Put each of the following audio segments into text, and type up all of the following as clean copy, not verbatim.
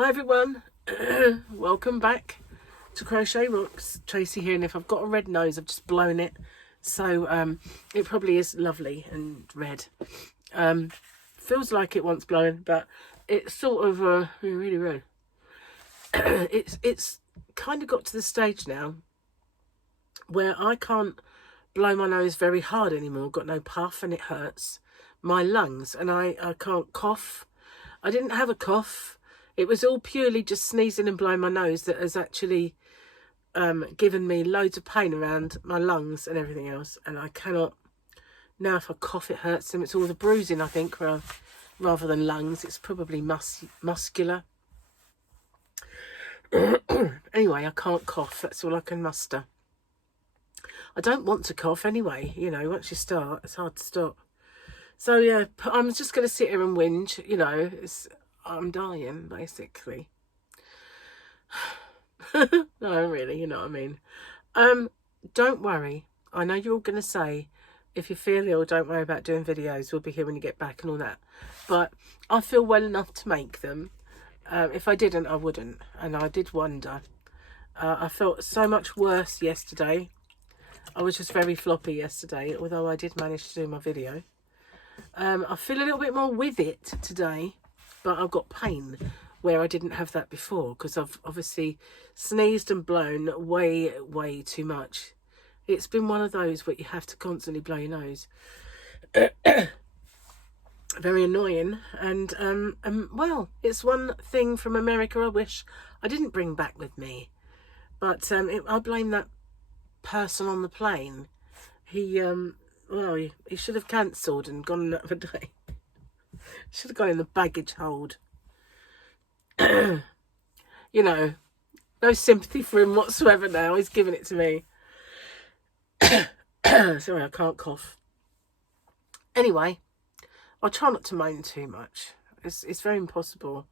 Hi everyone, welcome back to Crochet Rocks. Tracy here, and if I've got a red nose, I've just blown it, so it probably is lovely and red. Feels like it wants blowing, but it's sort of really red. It's kind of got to the stage now where I can't blow my nose very hard anymore. Got no puff and it hurts my lungs, and I can't cough. I didn't have a cough. It was all purely just sneezing and blowing my nose that has actually given me loads of pain around my lungs and everything else. And I cannot, now if I cough it hurts them. It's all the bruising, I think, rather than lungs. It's probably muscular. Anyway, I can't cough. That's all I can muster. I don't want to cough anyway. You know, once you start, it's hard to stop. So yeah, I'm just going to sit here and whinge. You know, I'm dying, basically. No, really, you know what I mean. Don't worry. I know you're all going to say, if you feel ill, don't worry about doing videos. We'll be here when you get back and all that. But I feel well enough to make them. If I didn't, I wouldn't. And I did wonder. I felt so much worse yesterday. I was just very floppy yesterday, although I did manage to do my video. I feel a little bit more with it today, but I've got pain where I didn't have that before because I've obviously sneezed and blown way too much. It's been one of those where you have to constantly blow your nose. Very annoying. And well, it's one thing from America I wish I didn't bring back with me, but I blame that person on the plane. He should have cancelled and gone another day. Should have gone in the baggage hold. You know, no sympathy for him whatsoever now. He's giving it to me. Sorry, I can't cough. Anyway, I'll try not to moan too much. It's very impossible.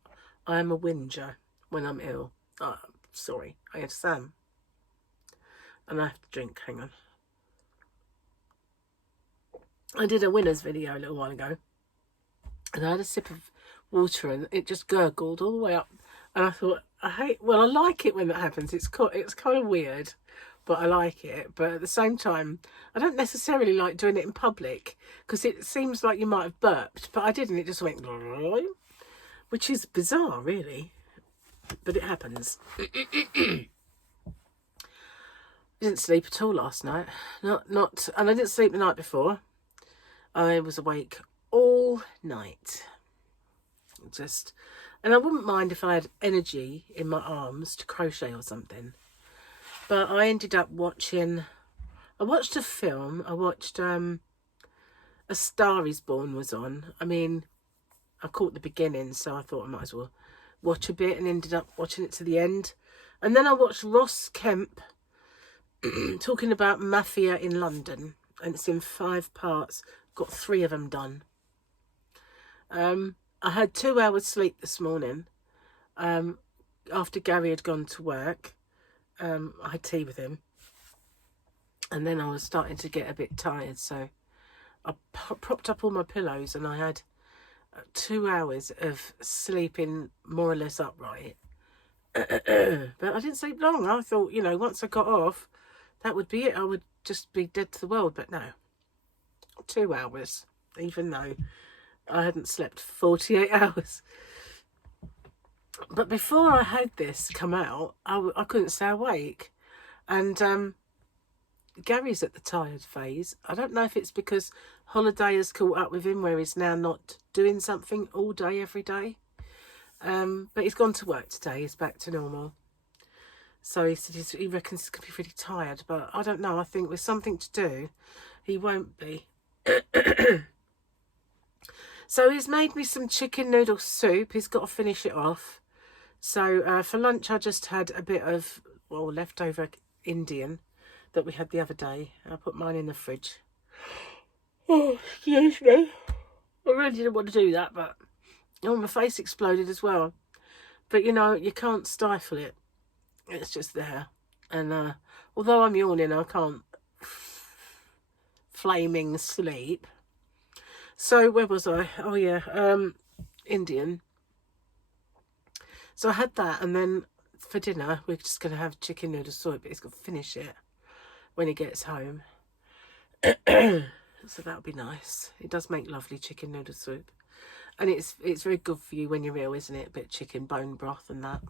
I am a whinger when I'm ill. Sorry, I had Sam. And I have to drink, hang on. I did a winners video a little while ago, and I had a sip of water and it just gurgled all the way up. And I thought, I like it when that happens. It's kind of weird, but I like it. But at the same time, I don't necessarily like doing it in public because it seems like you might have burped, but I didn't. It just went, which is bizarre, really. But it happens. I didn't sleep at all last night. And I didn't sleep the night before. I was awake all night. And I wouldn't mind if I had energy in my arms to crochet or something. But I ended up watching, I watched a film. I watched A Star Is Born was on. I mean, I caught the beginning, so I thought I might as well watch a bit, and ended up watching it to the end. And then I watched Ross Kemp talking about mafia in London, and it's in 5 parts. Got 3 of them done. I had 2 hours sleep this morning after Gary had gone to work. I had tea with him, and then I was starting to get a bit tired, so I propped up all my pillows, and I had 2 hours of sleeping more or less upright. But I didn't sleep long. I thought, you know, once I got off, that would be it. I would just be dead to the world. But no, 2 hours, even though I hadn't slept 48 hours. But before I had this come out, I couldn't stay awake. And Gary's at the tired phase. I don't know if it's because holiday has caught up with him where he's now not doing something all day, every day. But he's gone to work today. He's back to normal. So he said he reckons he's going to be really tired. But I don't know. I think with something to do, he won't be. So he's made me some chicken noodle soup. He's got to finish it off. So for lunch, I just had a bit of, leftover Indian that we had the other day. I put mine in the fridge. Oh, excuse me. I really didn't want to do that, but my face exploded as well. But, you know, you can't stifle it. It's just there. And although I'm yawning, I can't flaming sleep. So where was I? Oh yeah, Indian. So I had that, and then for dinner we're just going to have chicken noodle soup, but he's got to finish it when he gets home. So that'll be nice. It does make lovely chicken noodle soup. And it's very good for you when you're ill, isn't it? A bit of chicken bone broth and that.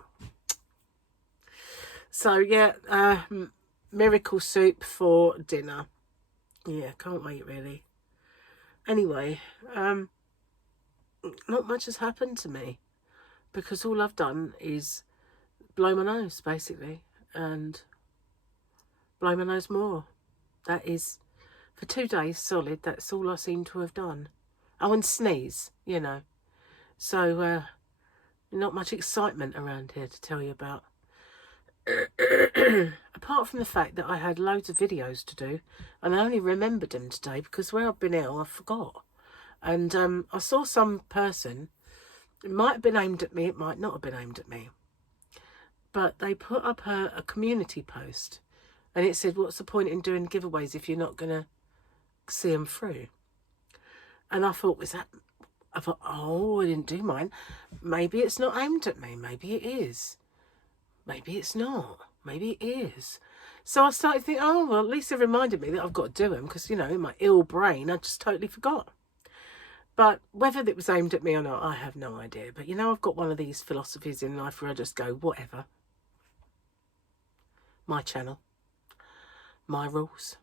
So yeah, miracle soup for dinner. Yeah, can't wait really. Anyway, not much has happened to me, because all I've done is blow my nose basically, and blow my nose more. That is, for 2 days solid, that's all I seem to have done. Oh, and sneeze, you know. So not much excitement around here to tell you about. Apart from the fact that I had loads of videos to do, and I only remembered them today because where I've been ill I forgot. And I saw some person, it might have been aimed at me, it might not have been aimed at me, but they put up a community post, and it said, what's the point in doing giveaways if you're not going to see them through? And I thought, oh, I didn't do mine. Maybe it's not aimed at me. Maybe it is. Maybe it's not. Maybe it is. So I started thinking, oh, well, at least it reminded me that I've got to do them, because, you know, in my ill brain, I just totally forgot. But whether it was aimed at me or not, I have no idea. But, you know, I've got one of these philosophies in life where I just go, whatever. My channel. My rules.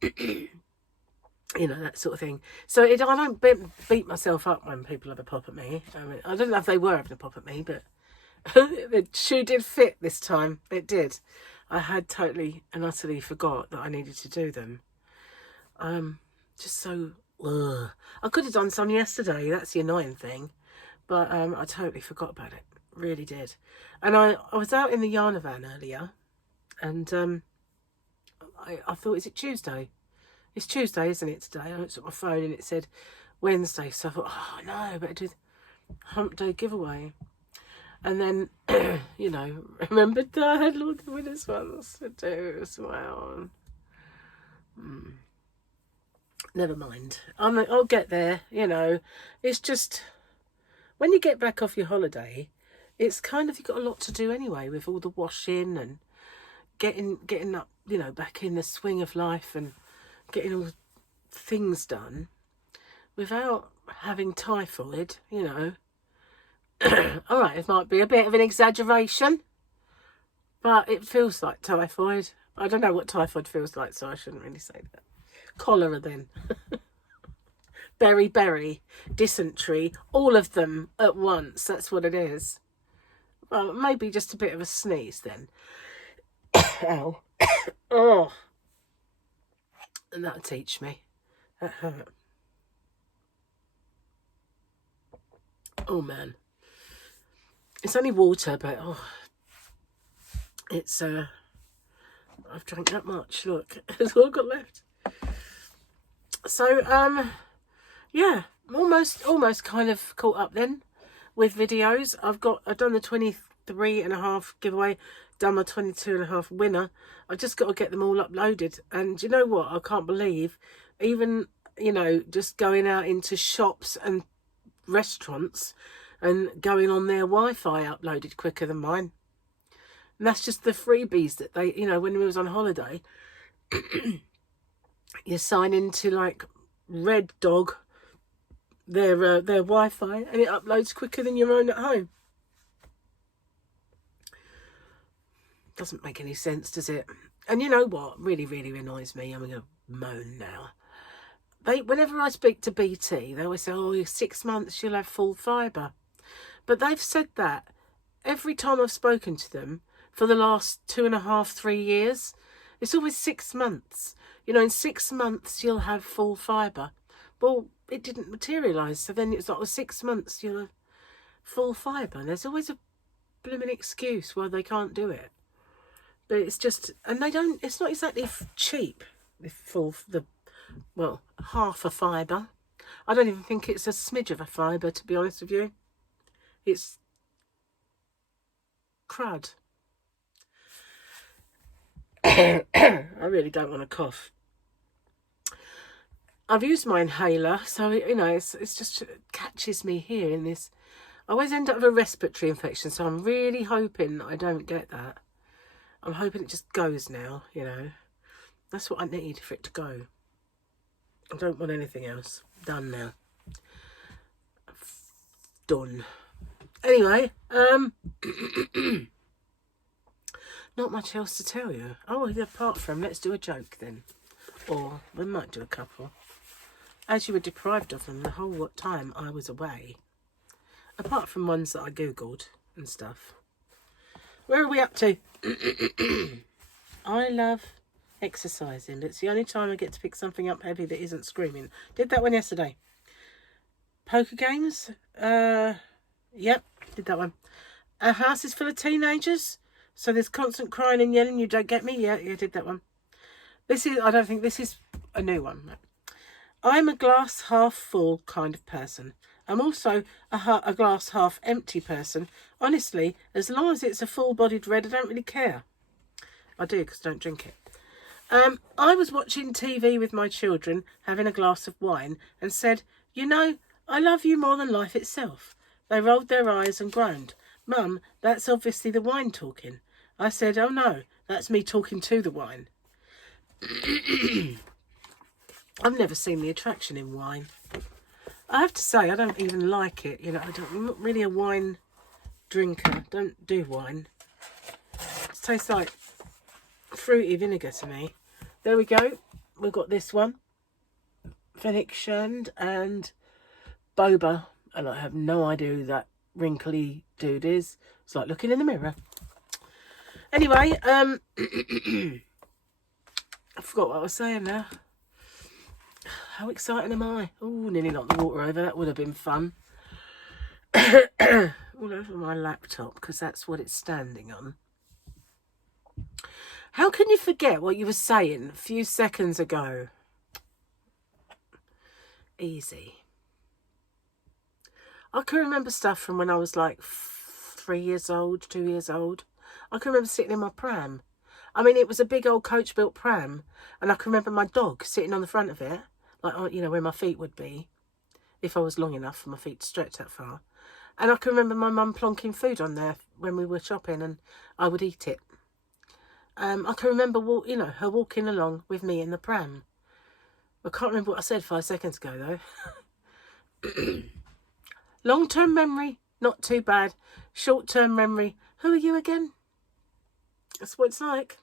You know, that sort of thing. So I don't beat myself up when people have a pop at me. I mean, I don't know if they were having a pop at me, but the shoe did fit this time. It did. I had totally and utterly forgot that I needed to do them. Just so... I could have done some yesterday. That's the annoying thing. But I totally forgot about it. Really did. And I was out in the yarn van earlier, and I thought, is it Tuesday? It's Tuesday, isn't it, today? I looked at my phone and it said Wednesday. So I thought, oh, no, I better do the hump day giveaway. And then, you know, remembered that I had Lord of the Winners ones to do as well. Never mind. I'll get there, you know. It's just, when you get back off your holiday, it's kind of, you've got a lot to do anyway, with all the washing and getting up, you know, back in the swing of life and getting all things done without having typhoid, you know. All right, it might be a bit of an exaggeration, but it feels like typhoid. I don't know what typhoid feels like, so I shouldn't really say that. Cholera then. Beriberi, dysentery, all of them at once. That's what it is. Well, maybe just a bit of a sneeze then. Ow. Oh. And that'll teach me. That hurt. Oh, man. It's only water, but, oh. It's, I've drank that much. Look, that's all I've got left. So, yeah, almost kind of caught up then with videos. I've done the 23.5 giveaway, done my 22.5 winner. I've just got to get them all uploaded. And you know what? I can't believe, even, you know, just going out into shops and restaurants and going on their Wi-Fi uploaded quicker than mine. And that's just the freebies that they, you know, when we was on holiday, you sign into like Red Dog, their Wi-Fi, and it uploads quicker than your own at home. Doesn't make any sense, does it? And you know what really, really annoys me? I'm going to moan now. Whenever I speak to BT, they always say, oh, 6 months you'll have full fibre. But they've said that every time I've spoken to them for the last 2.5, 3 years. It's always 6 months. You know, in 6 months you'll have full fibre. Well, it didn't materialise. So then it's like, 6 months you'll have full fibre. And there's always a blooming excuse why they can't do it. But it's just, and they don't, it's not exactly cheap, well, half a fibre. I don't even think it's a smidge of a fibre, to be honest with you. It's crud. I really don't want to cough. I've used my inhaler, so, you know, it's just, it catches me here in this I always end up with a respiratory infection, so I'm really hoping that I don't get that. I'm hoping it just goes now, you know. That's what I need for it to go. I don't want anything else. Done now. Done. Anyway, not much else to tell you. Oh, apart from, let's do a joke then. Or we might do a couple. As you were deprived of them the whole time I was away. Apart from ones that I googled and stuff. Where are we up to? I love exercising. It's the only time I get to pick something up heavy that isn't screaming. Did that one yesterday. Poker games? Yep, did that one. Our house is full of teenagers, so there's constant crying and yelling. You don't get me? Yeah, did that one. I don't think this is a new one. I'm a glass half full kind of person. I'm also a glass half empty person. Honestly, as long as it's a full-bodied red, I don't really care. I do, because I don't drink it. I was watching TV with my children, having a glass of wine, and said, you know, I love you more than life itself. They rolled their eyes and groaned. Mum, that's obviously the wine talking. I said, oh no, that's me talking to the wine. I've never seen the attraction in wine. I have to say, I don't even like it. You know, I'm not really a wine drinker. Don't do wine. It tastes like fruity vinegar to me. There we go. We've got this one. Fennec Shand and Boba. And I have no idea who that wrinkly dude is. It's like looking in the mirror. Anyway, I forgot what I was saying now. How exciting am I? Oh, nearly knocked the water over. That would have been fun. All over my laptop, because that's what it's standing on. How can you forget what you were saying a few seconds ago? Easy. I can remember stuff from when I was like 3 years old, 2 years old. I can remember sitting in my pram. I mean, it was a big old coach-built pram, and I can remember my dog sitting on the front of it, like, you know, where my feet would be, if I was long enough for my feet to stretch that far. And I can remember my mum plonking food on there when we were shopping, and I would eat it. I can remember, her walking along with me in the pram. I can't remember what I said 5 seconds ago, though. Long-term memory, not too bad. Short-term memory, who are you again? That's what it's like.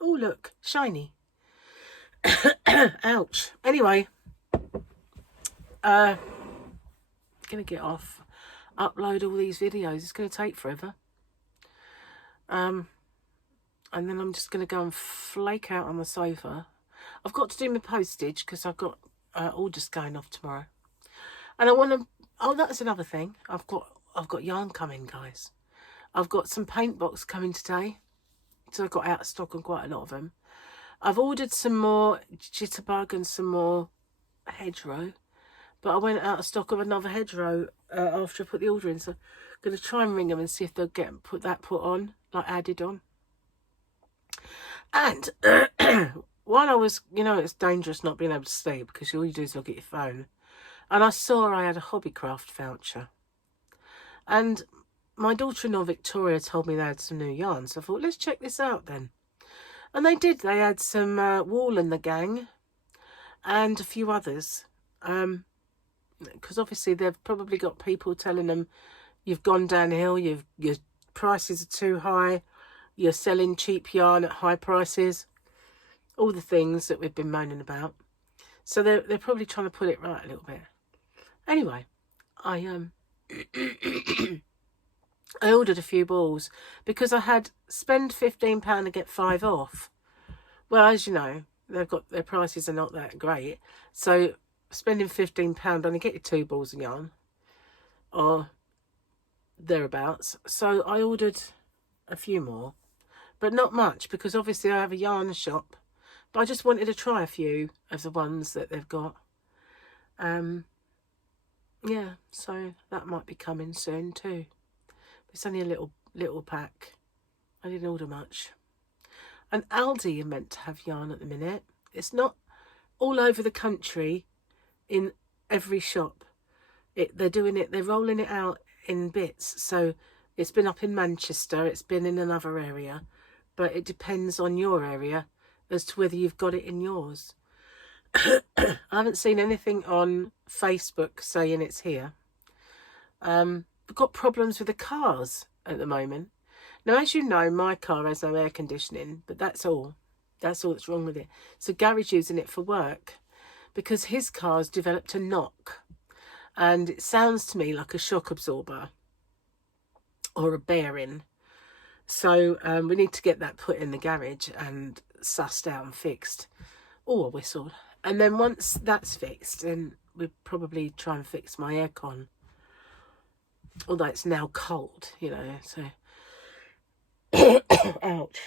Oh, look, shiny. Ouch. Anyway, gonna get off. Upload all these videos. It's gonna take forever. And then I'm just gonna go and flake out on the sofa. I've got to do my postage because I've got orders going off tomorrow. And I want to. Oh, that's another thing. I've got yarn coming, guys. I've got some paint box coming today. So I got out of stock on quite a lot of them. I've ordered some more jitterbug and some more hedgerow. But I went out of stock of another hedgerow after I put the order in. So I'm going to try and ring them and see if they'll put on, like added on. And while I was, it's dangerous not being able to sleep because all you do is look at your phone. And I saw I had a Hobbycraft voucher. And my daughter-in-law Victoria told me they had some new yarn. So I thought, let's check this out then. And they did. They had some Wool and the Gang and a few others. Because obviously they've probably got people telling them you've gone downhill, your prices are too high, you're selling cheap yarn at high prices, all the things that we've been moaning about. So they're probably trying to put it right a little bit. Anyway, I I ordered a few balls because I had spend £15 and get 5 off. Well, as you know, their prices are not that great. So spending £15 only get you 2 balls of yarn or thereabouts. So I ordered a few more, but not much because obviously I have a yarn shop. But I just wanted to try a few of the ones that they've got. Yeah, so that might be coming soon too. It's only a little pack. I didn't order much. And Aldi are meant to have yarn at the minute. It's not all over the country in every shop. They're rolling it out in bits. So it's been up in Manchester, it's been in another area, but it depends on your area as to whether you've got it in yours. I haven't seen anything on Facebook saying it's here. We've got problems with the cars at the moment. Now, as you know, my car has no air conditioning, but that's all. That's all that's wrong with it. So Gary's using it for work because his car's developed a knock. And it sounds to me like a shock absorber or a bearing. So we need to get that put in the garage and sussed out and fixed. Oh, I whistled. And then once that's fixed, then we'll probably try and fix my aircon. Although it's now cold, you know, so... Ouch.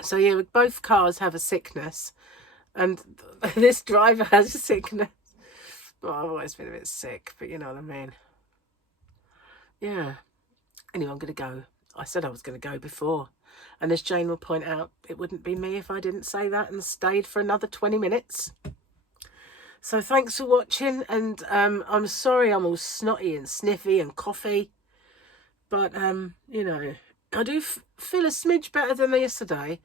So yeah, both cars have a sickness, and this driver has a sickness. Well, I've always been a bit sick, but you know what I mean. Yeah. Anyway, I'm going to go. I said I was going to go before. And as Jane will point out, it wouldn't be me if I didn't say that and stayed for another 20 minutes. So thanks for watching, and I'm sorry I'm all snotty and sniffy and coughy. But, you know, I do feel a smidge better than yesterday,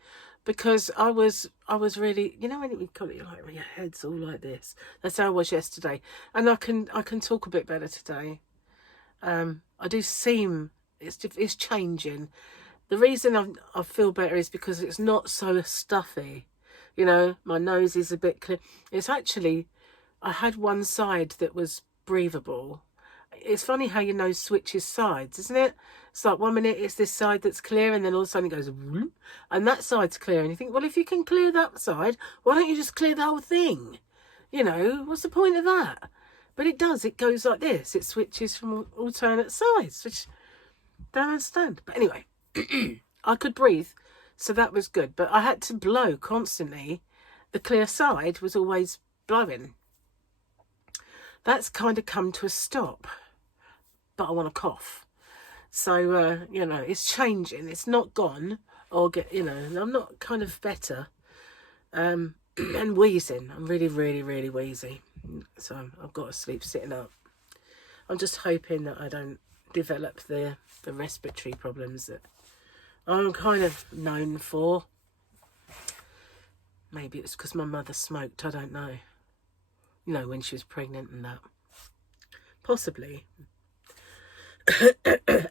because I was really, you know, when you got it like your head's all like this. That's how I was yesterday, and I can talk a bit better today. I do seem it's changing. The reason I feel better is because it's not so stuffy. You know, my nose is a bit clear. It's actually, I had one side that was breathable. It's funny how your nose switches sides, isn't it? It's like 1 minute it's this side that's clear, and then all of a sudden it goes, whoop, and that side's clear. And you think, well, if you can clear that side, why don't you just clear the whole thing? You know, what's the point of that? But it does. It goes like this. It switches from alternate sides, which I don't understand. But anyway, I could breathe, so that was good. But I had to blow constantly. The clear side was always blowing. That's kind of come to a stop. But I want to cough. So, you know, it's changing. It's not gone. Or, you know, I'm not kind of better. And wheezing. I'm really, really, really wheezy. So I've got to sleep sitting up. I'm just hoping that I don't develop the respiratory problems that I'm kind of known for. Maybe it's because my mother smoked. I don't know. You know, when she was pregnant and that. Possibly.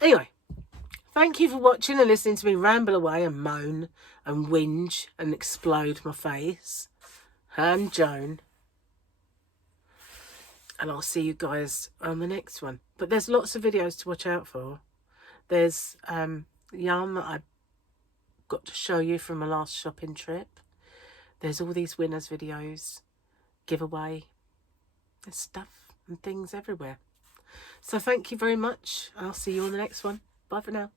Anyway, thank you for watching and listening to me ramble away and moan and whinge and explode my face. I'm Joan. And I'll see you guys on the next one. But there's lots of videos to watch out for. There's yarn that I got to show you from my last shopping trip. There's all these winners videos, giveaway. There's stuff and things everywhere. So thank you very much. I'll see you on the next one. Bye for now.